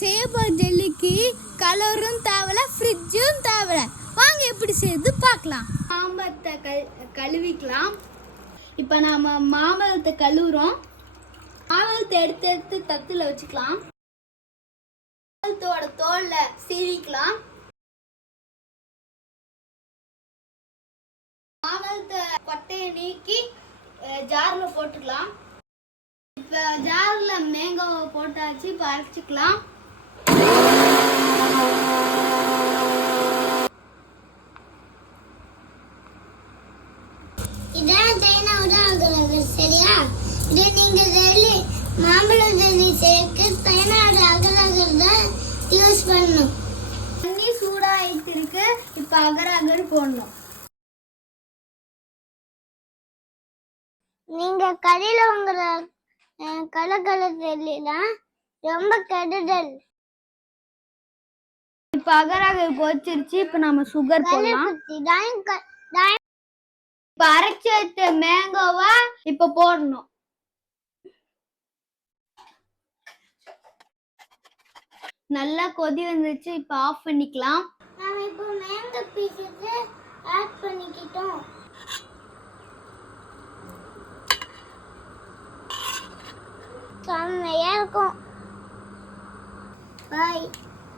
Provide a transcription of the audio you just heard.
செய்ய போற ஜெல்லிக்கு கலரும் தேவையில்ல, ஃப்ரிட்ஜும் தேவையில்ல. வாங்க எப்படி செய்து பார்க்கலாம். மாம்பழத்தை கழுவிக்கலாம். இப்போ நாம மாம்பழத்தை கழுவுறோம். மாம்பழத்தை எடுத்து தத்துல வச்சுக்கலாம். மாம்பழத்தோட தோல்ல சீவிக்கலாம். மாம்பழத்தை கொட்டையை நீக்கி ஜார்ல போட்டுக்கலாம். இப்போ ஜார்ல மேங்காவை போட்டாச்சு. இப்போ அரைச்சிக்கலாம். இதான் தேனாவோட அகலகர், சரியா? இதை நீங்க ஜெல்லி மாம்பழம் ஜெல்லி சேர்க்க தேனாவோட அகலகர் தான் யூஸ் பண்ணணும். தண்ணி சூடாயிட்டு இருக்கு. இப்போ அகர் போடணும். நீங்க கடையில உங்கிற கலர் ஜெல்லிலாம் ரொம்ப கெடுதல். இப்போ அகர் கொதிச்சிருச்சு. இப்போ நம்ம சுகர் போடலாம். இப்போ அரைச்சி வச்ச மேங்கோவை இப்போ போடணும். நல்லா கொதி வந்துச்சு. இப்போ ஆஃப் பண்ணிக்கலாம். நாம இப்போ மேங்கோ பீசஸ் ஆட் பண்ணிக்கிட்டோம். செம்மையா இருக்கும். பாய்.